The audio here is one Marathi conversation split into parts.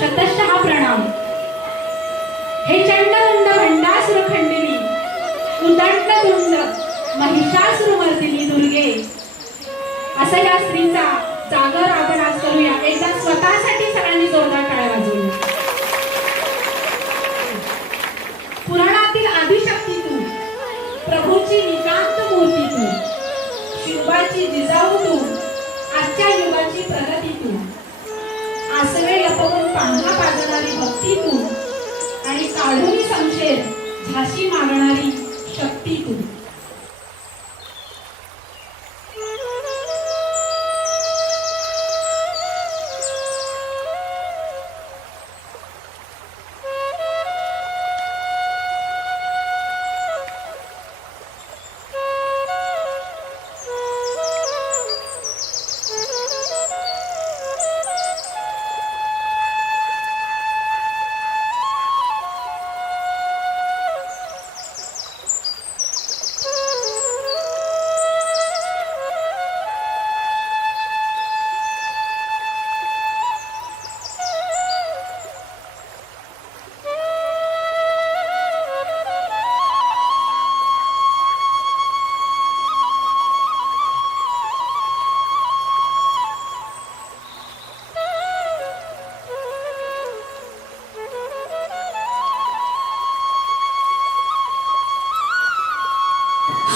शतशः प्रणाम। हे चंडमुंड भंडासुर खंडिनी उदंड दुंड महिषासुर मर्दिनी दुर्गे, असं या स्त्रीचा जागर आपण आज करूया। एकदा स्वतःसाठी सगळ्यांनी जोरदार टाळ्या वाजवूया। पुराणातील आदिशक्ती तू, प्रभूची नितांत मूर्ती तू, शिवबाची जिजाऊ तू, आजच्या युगाची प्रगती तू, आसवे लपवून पांघरा पाजणारी भक्ती तू, आणि काढून संशय झाशी मागणारी शक्ती तू।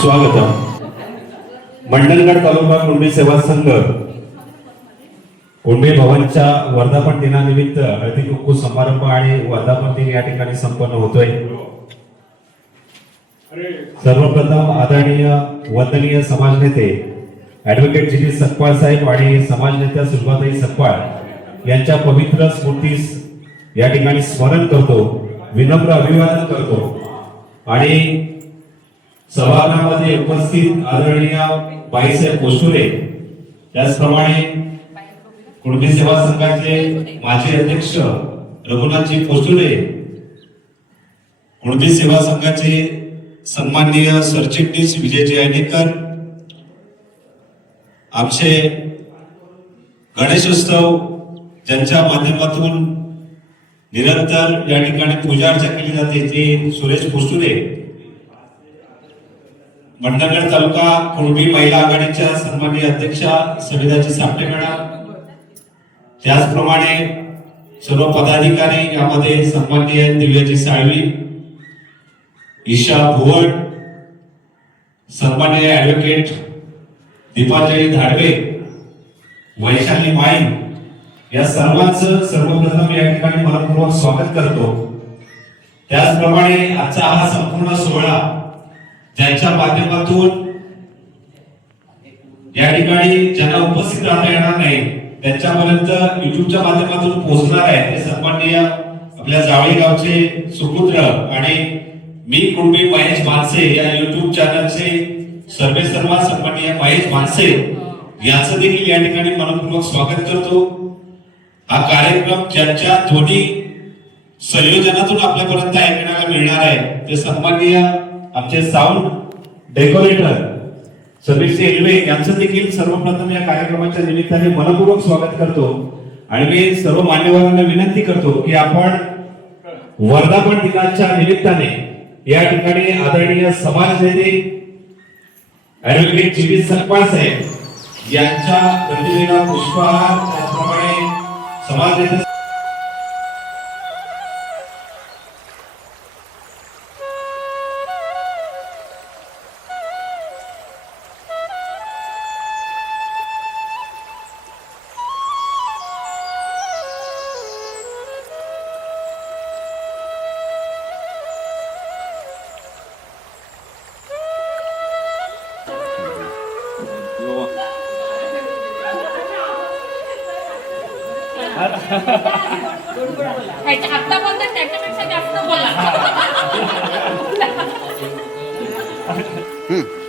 स्वागतम। मंडणगड तालुका कुणबी सेवा संघ कुणबी भवनच्या वर्धापन दिनानिमित्त हळदी कुंकू समारंभ आणि वर्धापन दिन या ठिकाणी संपन्न होतोय। सर्वप्रथम आदरणीय वंदनीय समाज नेते ऍडव्होकेट जी सकपाळ साहेब आणि समाज नेत्या सुलभाताई सकपाळ यांच्या पवित्र स्मृतीस या ठिकाणी स्मरण करतो, विनम्र अभिवादन करतो आणि सभागृहामध्ये उपस्थित आदरणीय बाईसाहेब पोस्टुरे, त्याचप्रमाणे कुणबी सेवा संघाचे माजी अध्यक्ष रघुनाथजी पोस्टुरे, कुणबी सेवा संघाचे सन्माननीय सरचिटणीस विजयजी ऐनेकर, आमचे गणेशोत्सव ज्यांच्या माध्यमातून निरंतर या ठिकाणी पूजा अर्चा केली जाते ते सुरेश पोस्टुरे, मंडणगड तालुका कुणबी महिला आघाडीच्या सन्माननीय अध्यक्षा सविताजी सापटे मॅडम, त्याचप्रमाणे सर्व पदाधिकारी यामध्ये सन्माननीय दिव्याजी साळवी, ईशा भुवड, सन्माननीय ऍडव्होकेट दीपांजली धाडवे, वैशाली माई, या सर्वांचं सर्वप्रथम या ठिकाणी मनपूर्वक स्वागत करतो। त्याचप्रमाणे आजचा हा संपूर्ण सोहळा ज्यांच्या माध्यमातून या ठिकाणी ज्यांना उपस्थित राहता येणार नाही त्यांच्यापर्यंत युट्यूबच्या माध्यमातून पोहोचणार आहे ते सन्माननीय आपल्या जावळी गावचे सुपुत्र आणि मी कुणबी महेश मानसे या युट्यूब चॅनलचे सर्व सन्माननीय महेश मानसे यांचं देखील या ठिकाणी मनपूर्वक स्वागत करतो। हा कार्यक्रम ज्यांच्या ध्वनी संयोजनातून आपल्यापर्यंत ऐकण्याला मिळणार आहे ते सन्माननीय आमचे साऊंड डेकोरेटर समीर एल्वे यांचं देखील सर्वप्रथम या कार्यक्रमाच्या निमित्ताने मनपूर्वक स्वागत करतो आणि मी सर्व मान्यवरांना विनंती करतो की आपण वर्धापन दिनाच्या निमित्ताने या ठिकाणी आदरणीय समाज नेते ऍडव्होकेट जी सकपाळ साहेब यांच्या प्रतिमेला पुष्पहार, त्याचप्रमाणे समाज नेते आता बोलतात त्याच्यापेक्षा जास्त बोला।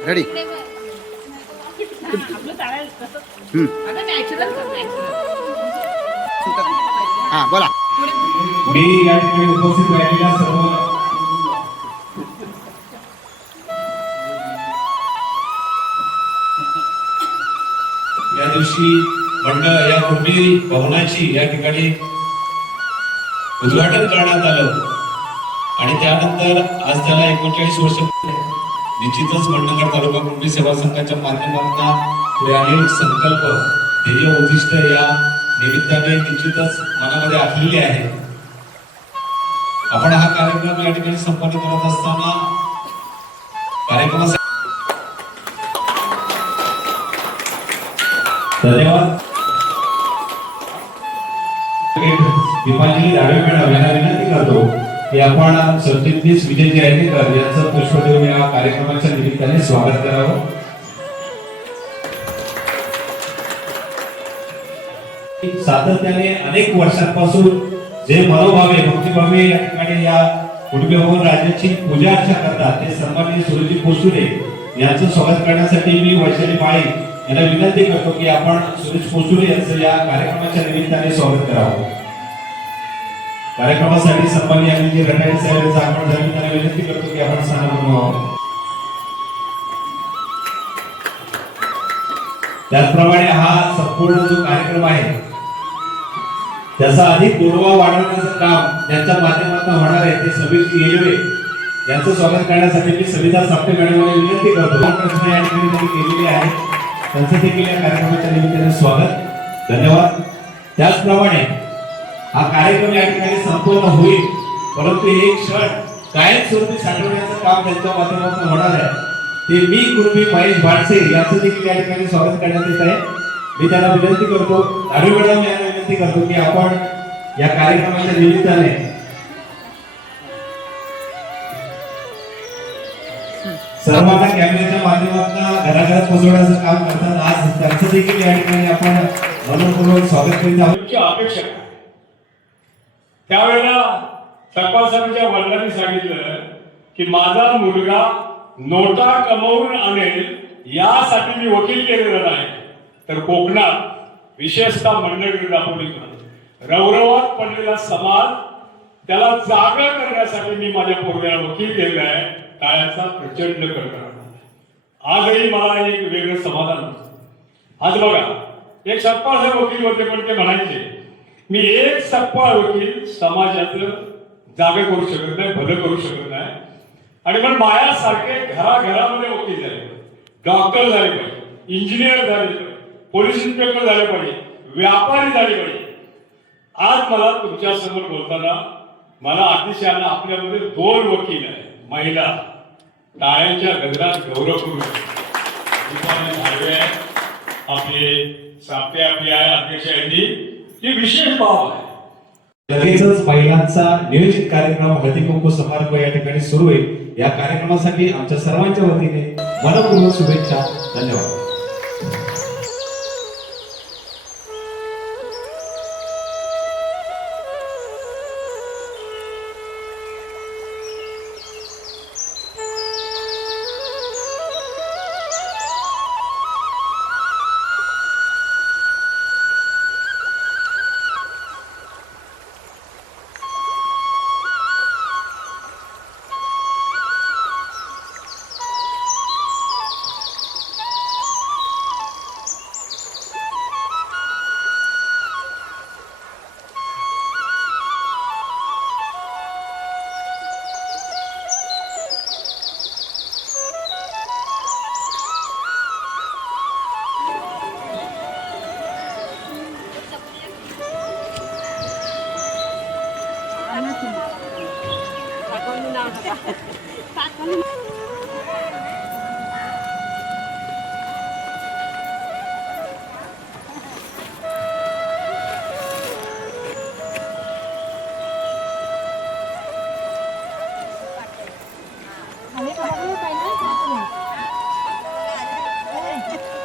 रेडी हां बोला। मी या ठिकाणी उपस्थित राहिलेल्या सर्व या दिवशी मंडळ या कुणबी भवनाची या ठिकाणी उद्घाटन करण्यात आलं आणि त्यानंतर आज त्याला 39 वर्ष. निश्चितच मंडणगड तालुका कुणबी सेवा संघाच्या माध्यमातून पुढे अनेक संकल्प ध्येय उद्दिष्ट या निमित्ताने निश्चितच मनामध्ये आखलेली आहे. आपण हा कार्यक्रम या ठिकाणी संपन्न करत असताना कार्यक्रमासाठी धन्यवाद. दीपांजली धाडे मॅडम यांना विनंती करतो की आपण सरचिटणीस विजय जयतेकर यांचं पुष्प देऊन या कार्यक्रमाच्या निमित्ताने स्वागत करावं. सातत्याने अनेक वर्षांपासून जे मनोभावे भक्तिभावे या ठिकाणी या कुणबी भवन राज्याची पूजा अर्चा करतात ते सन्माननीय सुरजी पोसुरे यांचं स्वागत करण्यासाठी मी वैशाली माळी यांना विनंती करतो की आपण सुरेश पोसुरे यांचं या कार्यक्रमाच्या निमित्ताने स्वागत करावं. कार्यक्रमासाठी सन्माननीय अनिलजी रटाळे साहेब यांचं आपण झाली त्यांना विनंती करतो की आपण स्थान बनवावं. त्याचप्रमाणे हा संपूर्ण जो कार्यक्रम आहे त्याचा अधिक गोडवा वाढवण्याचं काम ज्यांच्या माध्यमातून होणार आहे ते समीरजी येळवे यांचं स्वागत करण्यासाठी मी सविता सापटे मॅडमांना विनंती करतो. प्रश्न या ठिकाणी त्यांनी केलेले आहे त्यांचं देखील या कार्यक्रमाच्या निमित्ताने स्वागत. धन्यवाद. त्याचप्रमाणे हा कार्यक्रम या ठिकाणी संपूर्ण होईल परंतु हे क्षण कायमस्वरूपी साठवण्याचं काम त्यांच्या माध्यमातून होणार आहे ते मी कुणबी महेश भाडसे यांचं देखील या ठिकाणी स्वागत करण्यात येत आहे. मी त्यांना विनंती करतो धाडे मॅडम यांना विनंती करतो की आपण या कार्यक्रमाच्या निमित्ताने सर्वांना कॅमेऱ्याच्या माध्यमातून घराघरात पोहोचवण्याचं काम करतात. आज त्यांचं देखील या ठिकाणी आपण मनपूर्वक स्वागत करीत आहोत. अपेक्षा त्यावेळेला सरपंच साहेबांच्या वडिलांनी सांगितलं की माझा मुलगा नोटा कमवून आणेल यासाठी मी वकील केलेला नाही तर कोकणात विशेषतः मंडळगड दापोलीकर रवरवात पडलेला समाज त्याला जागा करण्यासाठी मी माझ्या पोरग्याला वकील केलेला आहे. टाळ्याचा प्रचंड कडकडाट. आजही मला एक वेगळं समाधान होतं. आज बघा एक सत्पाळ वकील होते पण ते म्हणायचे मी एक सत्पाळ वकील समाजाचं जागा करू शकत नाही भलं करू शकत नाही आणि पण माझ्यासारखे घराघरामध्ये वकील झाले पाहिजे, डॉक्टर झाले पाहिजे, इंजिनियर झाले पाहिजे, पोलीस इन्स्पेक्टर झाले पाहिजे, व्यापारी झाले पाहिजे. आज मला तुमच्या समोर बोलताना मला अतिशयानं आपल्यामध्ये 2 वकील आहे महिला टाळ्यांच्या गजरात गौरव करू आपले सापटे आपले आहे अध्यक्ष यांनी ही विशेष बाब आहे. लगेचच महिलांचा नियोजित कार्यक्रम हळदी कुंकू समारंभ या ठिकाणी सुरू होईल. या कार्यक्रमासाठी आमच्या सर्वांच्या वतीने मनपूर्वक शुभेच्छा. धन्यवाद.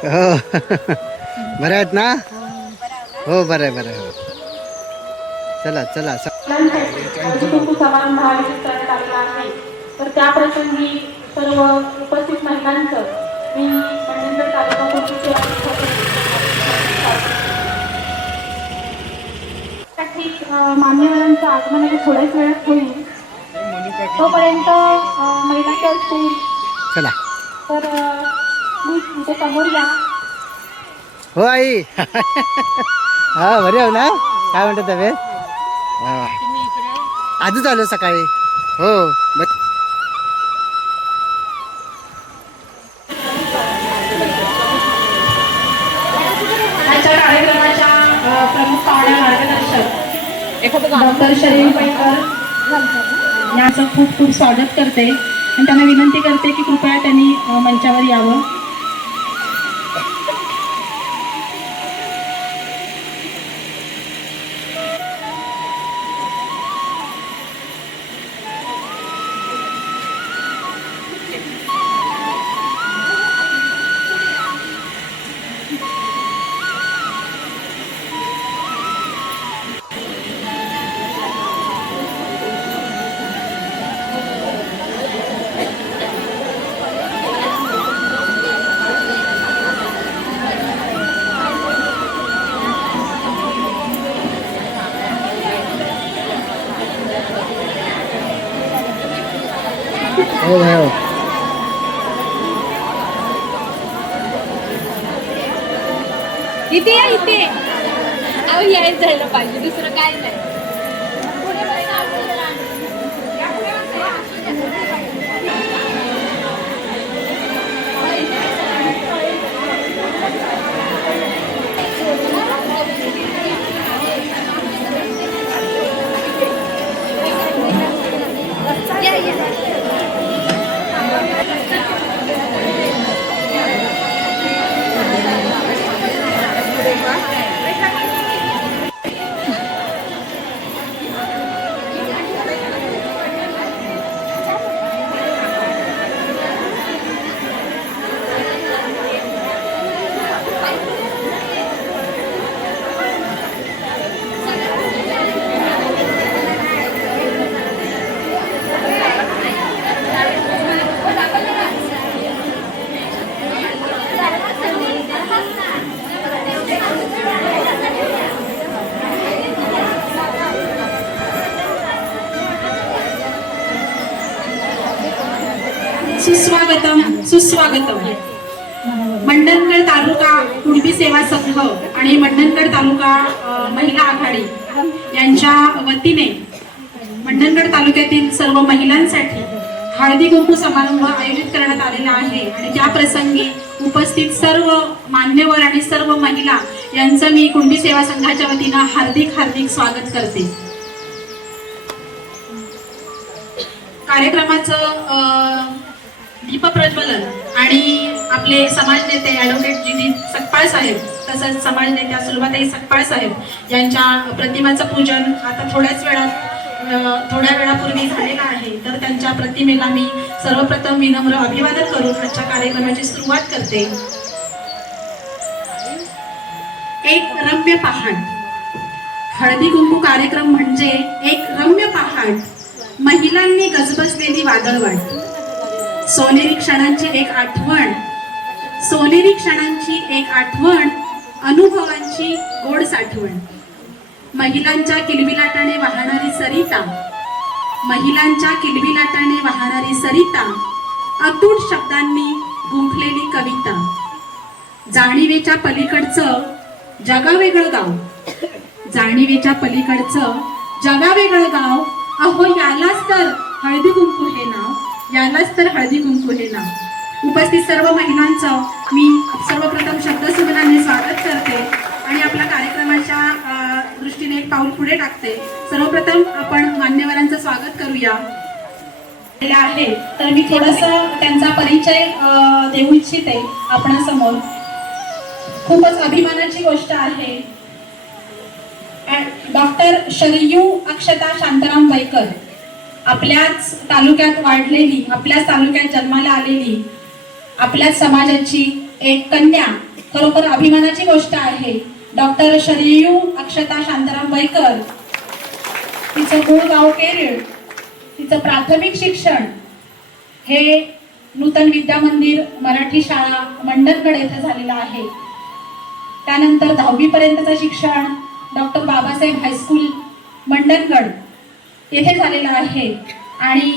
हो बरं आहेत ना. हो बरं आहे बरं आहे. हो चला चला. कुंकू समारंभ आयोजित करण्यात आलेला आहे तर त्या प्रसंगी सर्व उपस्थित महिलांचं मी मंडणगड तालुका कुणबी सेवा संघाच्या मान्यवरांचं आगमन थोड्याच वेळात होईल तोपर्यंत महिलांच्या असतील चला तर इथे समोर या. हो आई. हा बरे हो ना काय म्हणतात तब्येत. वा वा. आजच आलो सकाळी. हो आजच्या कार्यक्रमाच्या प्रमुख पाहुण्या मार्गदर्शक डॉक्टर शरीर पैकर यांचं खूप खूप स्वागत करते आणि त्यांना विनंती करते की कृपया त्यांनी मंचावर यावं. हो हो. इथे या इथे. अहो यायच जायला पाहिजे, दुसरं काय नाही. या, या. सुस्वागतम सुस्वागतम. मंडणगड तालुका कुणबी सेवा संघ आणि मंडणगड तालुका महिला आघाडी यांच्या वतीने मंडणगड तालुक्यातील सर्व महिलांसाठी हळदी कुंकू समारंभ आयोजित करण्यात आलेला आहे आणि त्या प्रसंगी उपस्थित सर्व मान्यवर आणि सर्व महिला यांचं मी कुणबी सेवा संघाच्या वतीनं हार्दिक हार्दिक स्वागत करते. कार्यक्रमाचं दीपप्रज्वलन आणि आपले समाज नेते ॲडव्होकेट जी सकपाळ साहेब तसंच समाज नेत्या सुलभाताई सकपाळ साहेब यांच्या प्रतिमाचं पूजन आता थोड्या वेळापूर्वी झालेलं आहे. तर त्यांच्या प्रतिमेला मी सर्वप्रथम विनम्र अभिवादन करून आजच्या कार्यक्रमाची सुरुवात करते. एक रम्य पहाट. हळदी कुंकू कार्यक्रम म्हणजे एक रम्य पहाट, महिलांनी गजबजलेली वादळवाट, सोनेरी क्षणांची एक आठवण, सोनेरी क्षणांची एक आठवण, अनुभवांची गोड साठवण. महिलांच्या किलबिलाटाने वाहणारी सरिता, महिलांच्या किलबिलाटाने वाहणारी सरिता, अतूट शब्दांनी गुंफलेली कविता. जाणीवेच्या पलीकडचं जगावेगळं गाव, जाणीवेच्या पलीकडचं जगावेगळं गाव. अहो यालाच तर हळदी कुंकू हे नाव, यालाच तर हळदी कुंकू हे नाव. उपस्थित सर्व महिलांचं मी सर्वप्रथम शब्दसुमनाने स्वागत करते आणि आपल्या कार्यक्रमाच्या दृष्टीने एक पाऊल पुढे टाकते. सर्वप्रथम आपण मान्यवरांचं स्वागत करूया आहे. तर मी थोडंसं त्यांचा परिचय देऊ इच्छिते आपणासमोर. खूपच अभिमानाची गोष्ट आहे. डॉक्टर शरयू अक्षता शांताराम बैकर, आपल्याच तालुक्यात वाढलेली, आपल्याच तालुक्यात जन्माला आलेली, आपल्याच समाजाची एक कन्या. खरोखर अभिमानाची गोष्ट आहे. डॉक्टर शरयू अक्षता शांताराम बैकर, तिचं मूळ गाव केरळ, तिचं प्राथमिक शिक्षण हे नूतन विद्या मंदिर मराठी शाळा मंडणगड येथे झालेलं आहे. त्यानंतर 10वी पर्यंतचं शिक्षण डॉक्टर बाबासाहेब हायस्कूल मंडणगड येथे झालेलं आहे आणि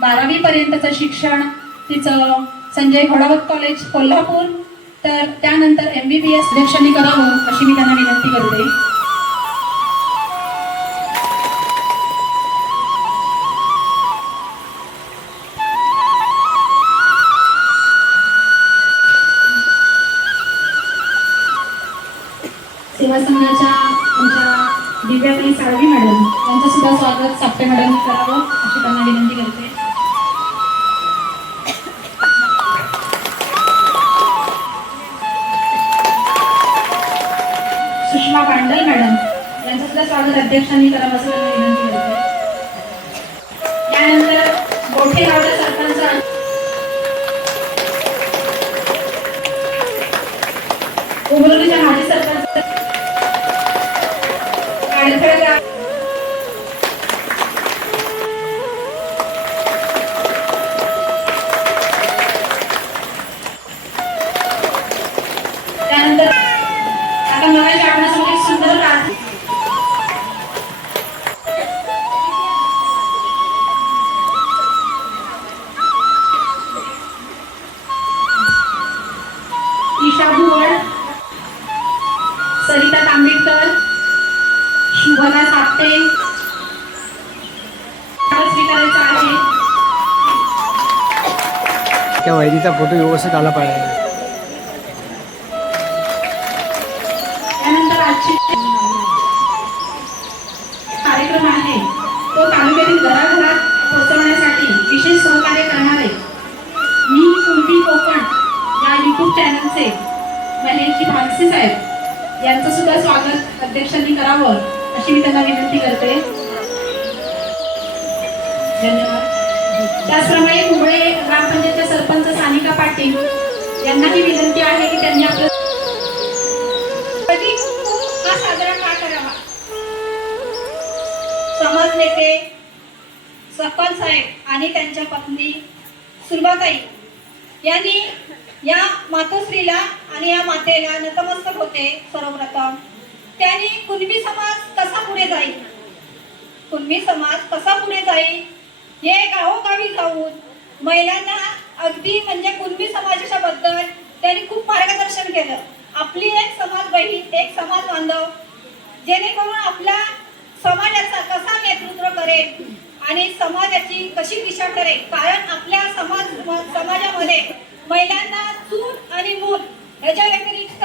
12वी पर्यंतचं शिक्षण तिचं संजय घोडावत कॉलेज कोल्हापूर. तर त्यानंतर MBBS अध्यक्षांनी करावं अशी मी त्यांना विनंती करते. दिव्याताई साळवी मॅडम यांचं सुद्धा स्वागत साप्ते मॅडम करावं अशी त्यांना विनंती करते. सुषमा पांडल मॅडम यांचं सुद्धा स्वागत अध्यक्षांनी करावं असं त्यांना विनंती करते. यानंतर गोठेगावच्या सरपंच उमरोलीच्या माजी सरपंच अडथळा त्यानंतर आता मला आपणासमोर एक सुंदर प्रार्थना ईशा भुवड, सरिता तांबेकर, शुभना साप्ते स्वीकारायचा आहे. त्या वैदीचा फोटो व्यवस्थित आला पाहिजे. त्यानंतर आजची कार्यक्रम आहे तो तालुक्यातील घराघरात पोहोचवण्यासाठी विशेष सहकार्य करणारे मी कुंभी कोकण या युट्यूब चॅनलचे महेशजी भागसे साहेब यांचं सुद्धा स्वागत अध्यक्षांनी करावं अशी मी त्यांना विनंती करते. धन्यवाद. त्याचप्रमाणे कुंबळे ग्रामपंचायतच्या सरपंच सानिका पाटील यांनाही विनंती आहे की त्यांनी आपलं हा साजरा का करावा. समाज नेते सरपंच साहेब आणि त्यांच्या पत्नी सुलभाताई यांनी या मातोश्रीला आणि या मातेला नतमस्तक होते. सर्वप्रथम त्यांनी कुणबी समाज कसा पुढे जाईल, कुणबी समाज कसा पुढे जाईल हे गावोगावी जाऊन महिलांना अगदी म्हणजे कुणबी समाजाच्या बद्दल त्यांनी खूप मार्गदर्शन केलं. आपली एक समाज बहीण, एक समाज बांधव जेणेकरून आपल्या समाजाचा कसा नेतृत्व करेल आणि समाजाची कशी दिशा करेल. कारण आपल्या समाजामध्ये महिलांना चूल आणि मूल याच्या व्यतिरिक्त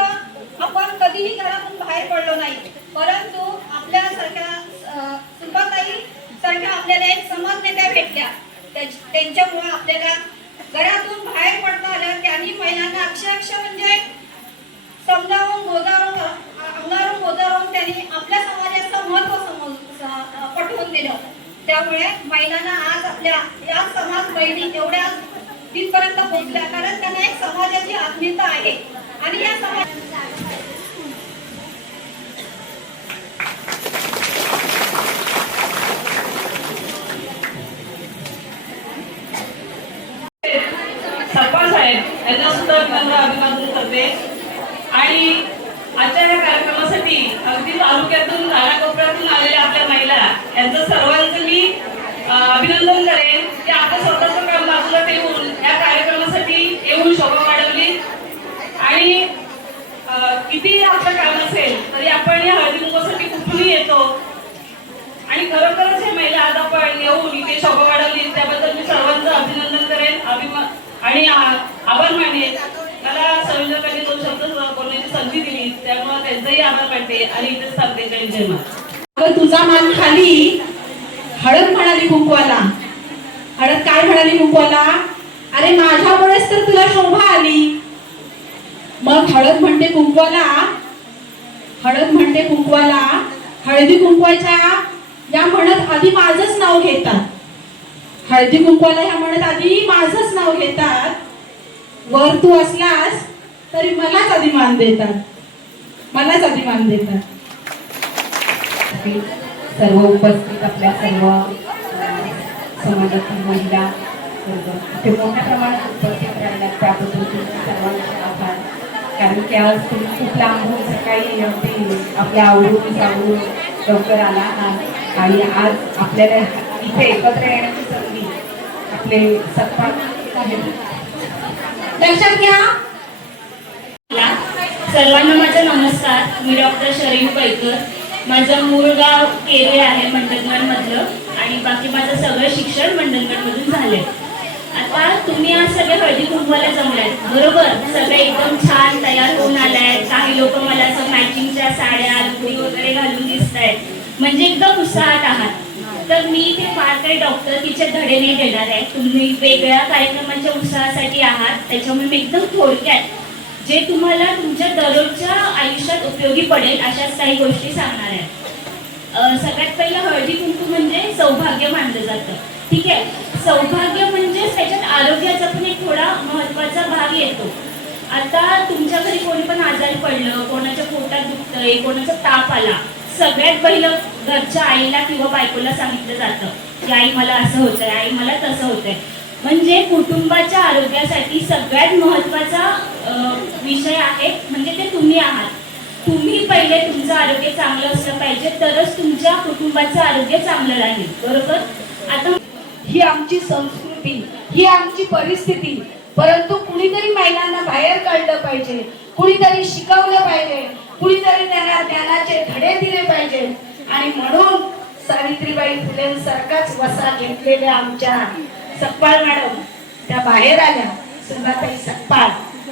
आपण कधीही घरातून बाहेर पडलो नाही. परंतु आपल्यासारख्या सुलभाताई सारख्या आपल्याला एक समाज नेत्या भेटल्या, त्यांच्यामुळे आपल्याला घरातून बाहेर पडता आलं. त्यांनी महिलांना अक्षरशः म्हणजे समजावून बोधारून त्यांनी आपल्या समाजाचं महत्व पटवून दिलं. त्यामुळे महिलांना आज आपल्या या समाज बहिणी एवढ्या तिथपर्यंत पोहोचल्या कारण त्यांना एक समाजाची आत्मीयता आहे आणि या समाज सरपंच साहेब यांना सुद्धा अभिनंदन करते. आणि आजच्या या कार्यक्रमासाठी अगदी तालुक्यातून नालाकोपऱ्यातून आलेल्या आपल्या महिला यांचं सर्वांचं मी अभिनंदन करेन की आपलं स्वतःचं काम बाजूला ठेवून या कार्यक्रमासाठी येऊन शोभा वाढवली. आणि किती आपलं काम असेल तरी आपण या हळदी कुंकवासाठी कुठूनही येतो आणि खरोखरच हे महिला आज आपण येऊन इथे शोभा वाढवली त्याबद्दल मी सर्वांचं अभिनंदन करेन आणि आभार मानेन. मला संयोजकांनी 2 शब्द बोलण्याची संधी दिली त्यामुळे त्यांचाही आभार मानते आणि इथेच थांबते. जय मा. तुझा मान खाली हळद म्हणाली कुंकवाला. हळद काय म्हणाली कुंकवाला, अरे माझ्यामुळेच तर तुला शोभा आली. मग हळद म्हणते कुंकवाला हळदी कुंकवाच्या या म्हणत आधी माझंच नाव घेतात. हळदी कुंकवाला ह्या म्हणत आधी माझंच नाव घेतात. वर तू असलास तरी मलाच आधी मान देतात. सर्व उपस्थित आपल्या सर्व समाजातील महिला ते मोठ्या प्रमाणात उपस्थित राहिल्या त्याबद्दल तुमच्या सर्वांचे आभार. कारण की आज तुम्ही खूप लांबून सकाळी आपल्या आवडून जाऊन लवकर आला आहात आणि आज आपल्याला इथे एकत्र येण्याची संधी आपले सरपंच आहेत. लक्षात घ्या. सर्वांना माझा नमस्कार. मी डॉक्टर शरीफ पैकर. माझं मूळ गाव केरे आहे मंडणगडमधलं आणि बाकी माझं सगळं शिक्षण मंडणगडमधून झालंय. आता तुम्ही आज सगळे हळदी कुंकवाला जमलात बरोबर. सगळे एकदम छान तयार होऊन आलाय. काही लोक मला असं मॅचिंगच्या साड्या लुगडी वगैरे घालून दिसत आहेत. म्हणजे एकदम उत्साहात आहात. तर मी इथे फार काही डॉक्टरकीचे धडे नाही देणार आहे. तुम्ही वेगळ्या कार्यक्रमाच्या उत्साहासाठी आहात, त्याच्यामुळे मी एकदम थोडक्यात जे तुम्हाला तुमच्या दररोजच्या आयुष्यात उपयोगी पडेल अशाच काही गोष्टी सांगणार आहे. सगळ्यात पहिलं हळदी कुंकू म्हणजे सौभाग्य मानलं जातं. ठीक आहे, सौभाग्य म्हणजे त्याच्यात आरोग्याचा पण एक थोडा महत्वाचा भाग येतो. आता तुमच्या घरी कोणी पण आजारी पडलं, कोणाच्या पोटात दुखतंय, कोणाचा ताप आला, सगळ्यात पहिलं घरच्या आईला किंवा बायकोला सांगितलं जातं की आई मला असं होतंय, आई मला तसं होतंय. म्हणजे कुटुंबाच्या आरोग्यासाठी सगळ्यात महत्वाचा विषय आहे म्हणजे ते तुम्ही आहात. तुम्ही पहिले तुमचं आरोग्य चांगलं असलं पाहिजे, तरच तुमच्या कुटुंबाचं आरोग्य चांगलं राहील. बरोबर. आता ही आमची संस्कृती, ही आमची परिस्थिती, परंतु कुणीतरी महिलांना बाहेर काढलं पाहिजे, कुणीतरी शिकवलं पाहिजे, कुणीतरी त्यांना ज्ञानाचे धडे दिले पाहिजे. आणि म्हणून सावित्रीबाई फुलेंसारखाच वसा घेतलेल्या आमच्या सकपाळ मॅडम त्या बाहेर आल्या, सुधाताई सकपाळ,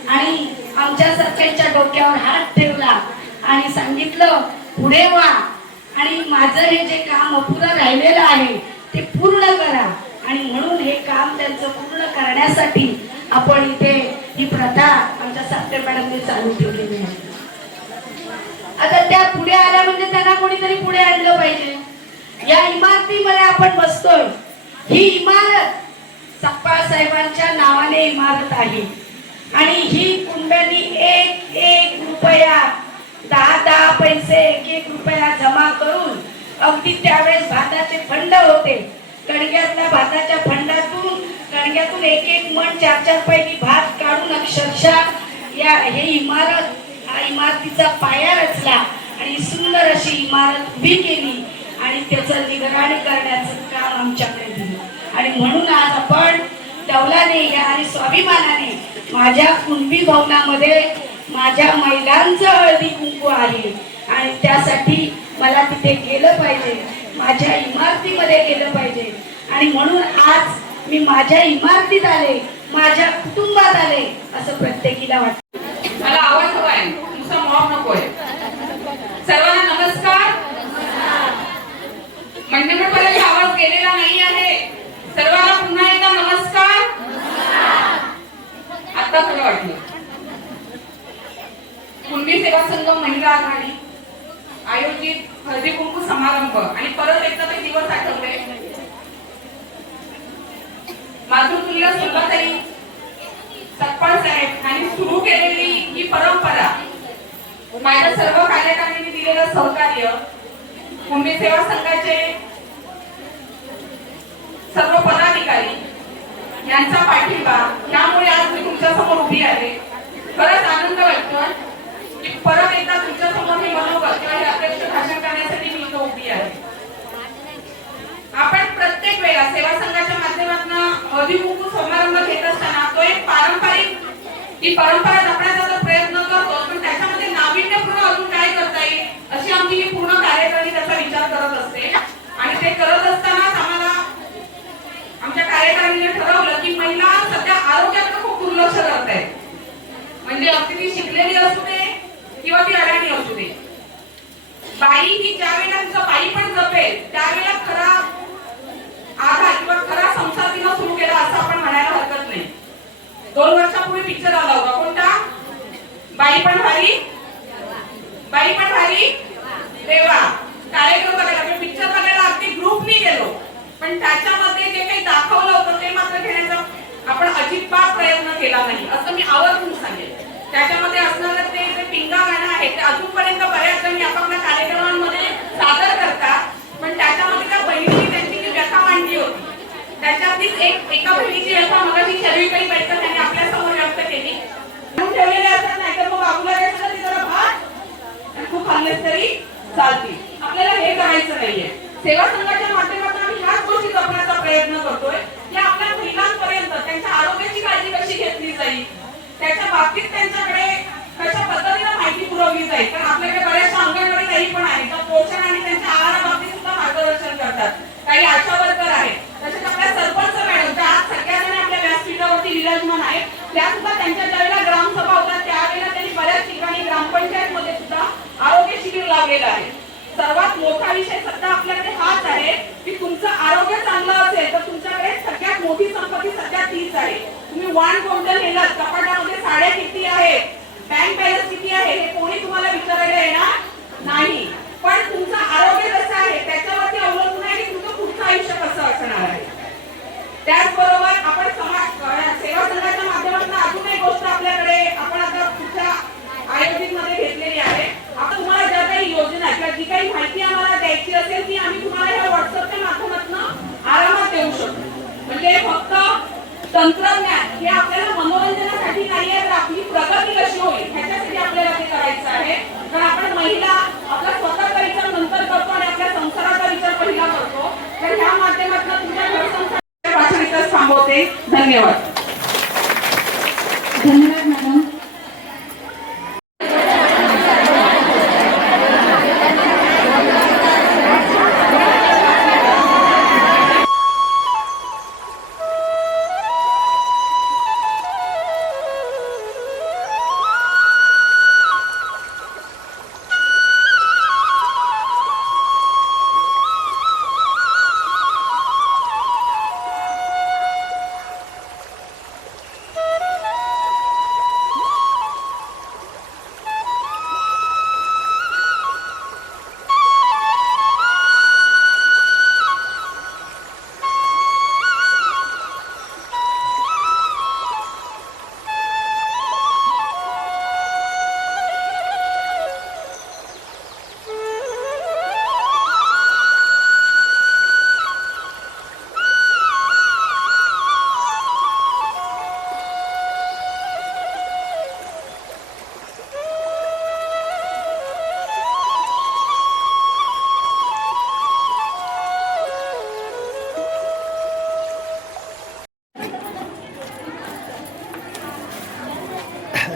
आणि आमच्या सरकारच्या डोक्यावर हात ठेवला आणि सांगितलं पुढे व्हा आणि माझं हे जे काम अपुरं राहिलेलं आहे ते पूर्ण करा. आणि म्हणून हे काम त्यांचं पूर्ण करण्यासाठी आपण इथे ही प्रथा आमच्या साखरे मॅडमने चालू ठेवलेली आहे. आता त्या पुढे आल्या म्हणजे त्यांना कोणीतरी पुढे आणलं पाहिजे. या इमारतीमध्ये आपण बसतोय, ही इमारत सकपाळ साहेबांच्या नावाने इमारत आहे आणि ही कुंड्यांनी एक एक रुपया 10 पैसे 1 रुपया जमा करून अगदी त्यावेळेस भाताचे फंड होते. कणग्यातल्या भाताच्या फंडातून कणग्यातून 1 मन 4 पैकी भात काढून अक्षरशः हे इमारतीचा पाया रचला आणि सुंदर अशी इमारत उभी केली आणि त्याचं निगराण करण्याचं काम आमच्याकडे दिलं. आणि म्हणून आज आपण डौलाने या आणि स्वाभिमानाने माझ्या कुणबी भवनामध्ये माझ्या महिलांचं हळदी कुंकू आहे आणि त्यासाठी मला तिथे गेलं पाहिजे, माझ्या इमारतीमध्ये गेलं पाहिजे. आणि म्हणून आज मी माझ्या इमारतीत आले, माझ्या कुटुंबात आले असं प्रत्येकीला वाटतं. मला आवाज हवाय, तुमचा मॉब नकोय. सर्वांना नमस्कार. मंडळपर्यंत आवाज गेलेला नाही आहे. सर्वांना पुन्हा एकदा नमस्कार. आता खरं वाटलं. कुणबी सेवा संघ महिला आघाडी आयोजित हळदी कुंकू समारंभ आणि परत एकदा ते दिवस आठवले. मातृतुल्य सुभाताई सकपाळ साहेब यांनी सुरू केलेली ही परंपरा, माझ्या सर्व कार्यकारिणीने दिलेलं सहकार्य, कुणबी सेवा संघाचे सर्व पदाधिकारी यांचा पाठिंबा, यामुळे आज मी तुमच्या समोर उभी आहे. खरंच आनंद वाटतोय की परत एकदा तुमच्या समोर हे मनोगत किंवा हे अध्यक्ष भाषण करण्यासाठी मी इथं उभी आहे. आपण प्रत्येक वेळा सेवा संघाच्या माध्यमातून हळदी कुंकू समारंभ घेत असताना तो एक पारंपरिक ही परंपरा जपण्याचा जो प्रयत्न करतो, पण त्याच्यामध्ये नाविन्यपूर्ण अजून काय करता येईल अशी आमची ही पूर्ण कार्यकारिणी त्याचा विचार करत असते. आणि ते करत असतानाच आम्हाला आमच्या कार्यकारिणीने ठरवलं की महिला सध्या आरोग्याकडे खूप दुर्लक्ष करत आहेत. म्हणजे अगदी ती शिकलेली असू दे किंवा ती अडाणी असू दे, बाई ही ज्या वेळेला तिचं बाई पण जपेल त्यावेळेला खरा आधार किंवा खरा संसार तिनं सुरू केला असं आपण म्हणायला हरकत नाही. 2 वर्षापूर्वी पिक्चर आला होता कोणता, बाई पण भारी देवा. कार्यक्रम बघायला मी पिक्चर बघायला अगदी ग्रुपनी गेलो, पण त्याच्यामध्ये जे काही दाखवलं होतं ते मात्र घेण्याचा आपण अजिबात प्रयत्न केला नाही असं मी आवर्जून सांगेन. त्याच्यामध्ये असणारं ते जे पिंगा गाणं आहे ते अजूनपर्यंत बऱ्याच जणी आपापल्या कार्यक्रमांमध्ये सादर करतात, पण त्याच्यामध्ये त्या बहिणीने त्यांची जी व्यथा मांडली होती त्याच्यातलीच एका बहिणीची व्यथा मगाशी शर्विताई पैकर यांनी आपल्या समोर व्यक्त केली. ठेवलेले असतात, नाहीतर मग बाबूला द्यायचं तरी जरा भात खूप खाल्लेस तरी चालतील. आपल्याला हे करायचं नाहीये. सेवा संघाच्या माध्यमातून आम्ही ह्याच गोष्टी जपण्याचा प्रयत्न करतोय की आपल्या महिलांपर्यंत त्यांच्या आरोग्याची काळजी कशी घेतली जाईल, त्याच्या बाबतीत त्यांच्याकडे कशा पद्धतीने माहिती पुरवली जाईल. कारण आपल्याकडे बऱ्याचशा अंगणवाडी ताई पण आहेत ज्या पोषण आणि त्यांच्या आहाराबाबतीत सुद्धा मार्गदर्शन करतात. काही आशा वर्कर आहेत, तसेच आपल्या सरपंच मॅडम ज्या आज सगळ्यांना आपल्या व्यासपीठावरती विराजमान आहेत, त्या सुद्धा त्यांच्या ज्यावेळेला ग्रामसभा होतात त्यावेळेला त्यांनी बऱ्याच ठिकाणी ग्रामपंचायत मध्ये सुद्धा आरोग्य शिबिर लावलेलं आहे. सर्वात मोठा विषय सध्या वाण कोणतं नेलं, कपाटामध्ये साड्या किती आहे, बँक बॅलन्स किती आहे, हे कोणी तुम्हाला विचारायला येणार नाही. पण तुमचं आरोग्य कसं आहे त्याच्यावरती अवलंबून आहे की तुमचं पुढचं आयुष्य कसं असणार आहे. त्याचबरोबर आपण सेवा संघाच्या माध्यमातून अजून एक गोष्ट आपल्याकडे आपण आता पुढच्या आयोजित मध्ये घेतलेली आहे. आता तुम्हाला ज्या काही योजना किंवा जी काही माहिती आम्हाला द्यायची असेल ती आम्ही तुम्हाला या व्हॉट्सअपच्या माध्यमातून आरामात देऊ शकतो. म्हणजे फक्त तंत्रज्ञान हे आपल्याला मनोरंजनासाठी नाही आहे, तर आपली प्रगती कशी होईल ह्याच्यासाठी आपल्याला ते करायचं आहे. कारण आपण महिला आपला स्वतःचा विचार नंतर करतो आणि आपल्या संसाराचा विचार पहिला करतो. तर ह्या माध्यमातून तुमच्या घर संसाराचे भाषण इथंच थांबवते. धन्यवाद. धन्यवाद मॅडम.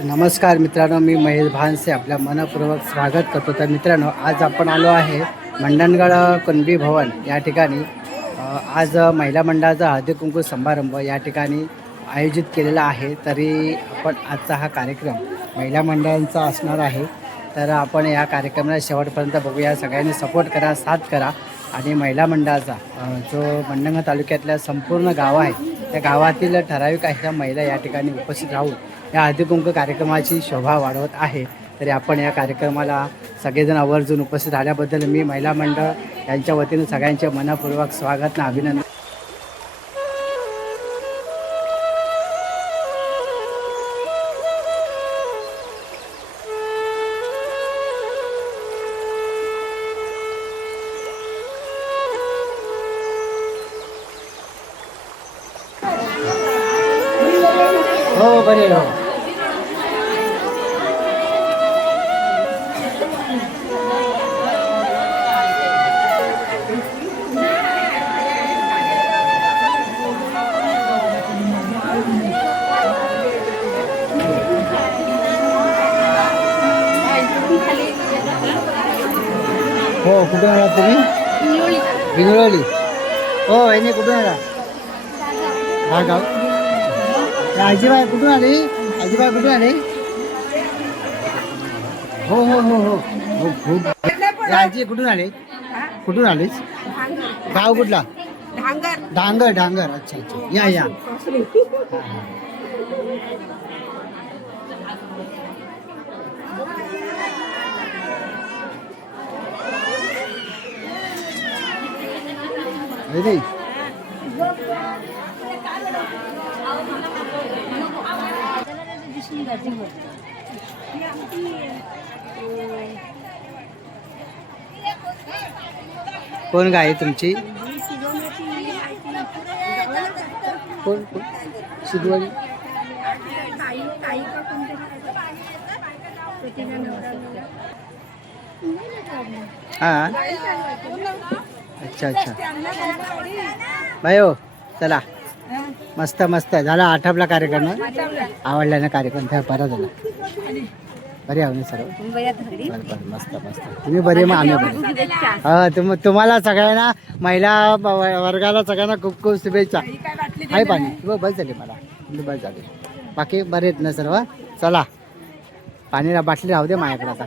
नमस्कार मित्रांनो, मी महेश भानसे आपल्या मनपूर्वक स्वागत करतो. तर मित्रांनो, आज आपण आलो आहे मंडणगड कुणबी भवन या ठिकाणी. आज महिला मंडळाचा हळदी कुंकू समारंभ या ठिकाणी आयोजित केलेला आहे. तरी आपण आजचा हा कार्यक्रम महिला मंडळांचा असणार आहे. तर आपण या कार्यक्रमाला शेवटपर्यंत बघूया. सगळ्यांनी सपोर्ट करा, साथ करा आणि महिला मंडळाचा जो मंडणगड तालुक्यातल्या संपूर्ण गाव आहे त्या गावातील ठराविक अशा महिला या ठिकाणी उपस्थित राहून या हळदी कुंकू कार्यक्रमाची शोभा वाढवत आहे. तरी आपण या कार्यक्रमाला सगळेजण आवर्जून उपस्थित राहिल्याबद्दल मी महिला मंडळ यांच्या वतीने सगळ्यांचे मनपूर्वक स्वागत आणि अभिनंदन. हो बरे हो. हो कुठून आला तुम्ही? विंगरोली. हो यांनी कुठून आला? हा गाव. आजीबाई कुठून आली? आजीबाई कुठून आली? हो हो हो हो हो खूप. आजी कुठून आले? कुठून आलीस? गाव कुठला? डांगर. डांगर. अच्छा अच्छा. या या. नाही कोण गाय तुमची? कोण कोण? शिदवाडी. हां अच्छा अच्छा. बाय हो चला. मस्त मस्त झाला. आठवला कार्यक्रम? आवडला ना कार्यक्रम? बरा झाला. बरे आहो ना सर्व? बरं बरं मस्त मस्त. तुम्ही बरे मग आम्ही बरे. हा तुम्हाला सगळ्यांना महिला वर्गाला सगळ्यांना खूप खूप शुभेच्छा. आहे पाणी बस झाली मला. बस झाली. बाकी बरे आहेत ना सर्व? चला पाणी बाटली राहू दे माझ्याकडे आता.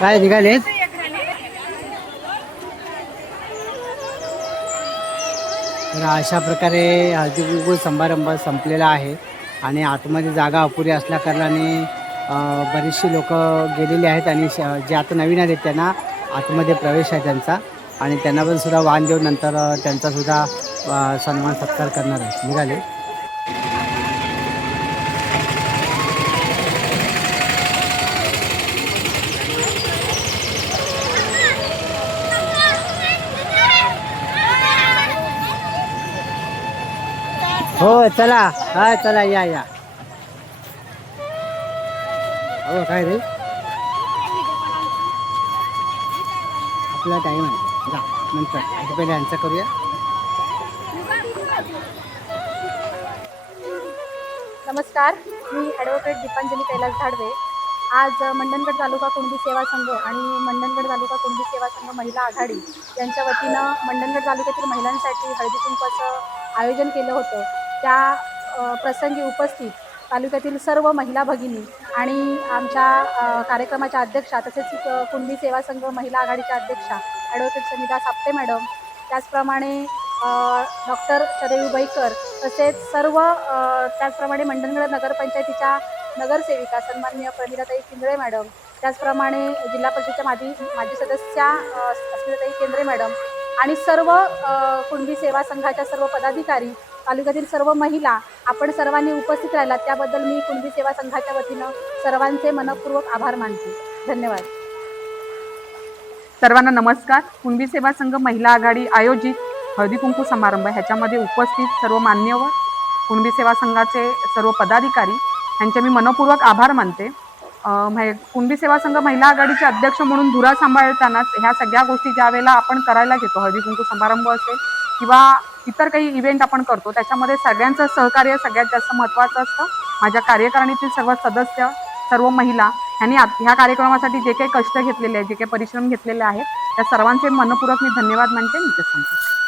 काय निघालेत? तर अशा प्रकारे हळदी कुंकू समारंभ संपलेला आहे आणि आतमध्ये जागा अपुरी असल्या कारणाने बरीचशी लोक गेलेली आहेत आणि जे आता नवीन आले त्यांना आतमध्ये प्रवेश आहे त्यांचा आणि त्यांना पण सुद्धा वाण देऊन नंतर त्यांचा सुद्धा सन्मान सत्कार करणार आहे. निघाले. हो चला, हा चला या या. हो काय रे, आपला टाईम आहे, जा नंतर आता पहिले यांचं करूया. नमस्कार, मी ॲडव्होकेट दीपांजली कैलास धाडवे. आज मंडणगड तालुका कुणबी सेवा संघ आणि मंडणगड तालुका कुणबी सेवा संघ महिला आघाडी यांच्या वतीनं मंडणगड तालुक्यातील महिलांसाठी हळदी कुंकवाचं आयोजन केलं होतं. त्या प्रसंगी उपस्थित तालुक्यातील सर्व महिला भगिनी आणि आमच्या कार्यक्रमाच्या अध्यक्षा तसेच कुणबी सेवा संघ महिला आघाडीच्या अध्यक्षा ॲडव्होकेट समिधा साप्ते मॅडम, त्याचप्रमाणे डॉक्टर शरयू बैकर, तसेच सर्व त्याचप्रमाणे मंडणगड नगरपंचायतीच्या नगरसेविका सन्माननीय प्रमिलाताई किंजळे मॅडम, त्याचप्रमाणे जिल्हा परिषदेच्या माजी सदस्या अस्मिताताई केंद्रे मॅडम आणि सर्व कुणबी सेवा संघाच्या सर्व पदाधिकारी, तालुक्यातील सर्व महिला, आपण सर्वांनी उपस्थित राहिलात त्याबद्दल मी कुणबी सेवा संघाच्या वतीनं सर्वांचे मनपूर्वक आभार मानते. धन्यवाद. सर्वांना नमस्कार. कुणबी सेवा संघ महिला आघाडी आयोजित हळदी कुंकू समारंभ ह्याच्यामध्ये उपस्थित सर्व मान्यवर, कुणबी सेवा संघाचे सर्व पदाधिकारी यांचे मी मनपूर्वक आभार मानते. कुणबी सेवा संघ महिला आघाडीचे अध्यक्ष म्हणून धुरा सांभाळतानाच ह्या सगळ्या गोष्टी ज्या वेळेला आपण करायला घेतो, हळदी कुंकू समारंभ असेल किंवा इतर काही इव्हेंट आपण करतो, त्याच्यामध्ये सगळ्यांचं सहकार्य सगळ्यात जास्त महत्त्वाचं असतं. माझ्या कार्यकारिणीतील सर्व सदस्य, सर्व महिला यांनी ह्या कार्यक्रमासाठी जे काही कष्ट घेतलेले आहेत, जे काही परिश्रम घेतलेले आहेत, त्या सर्वांचे मनपूर्वक मी धन्यवाद मानते. मी ते सांगते.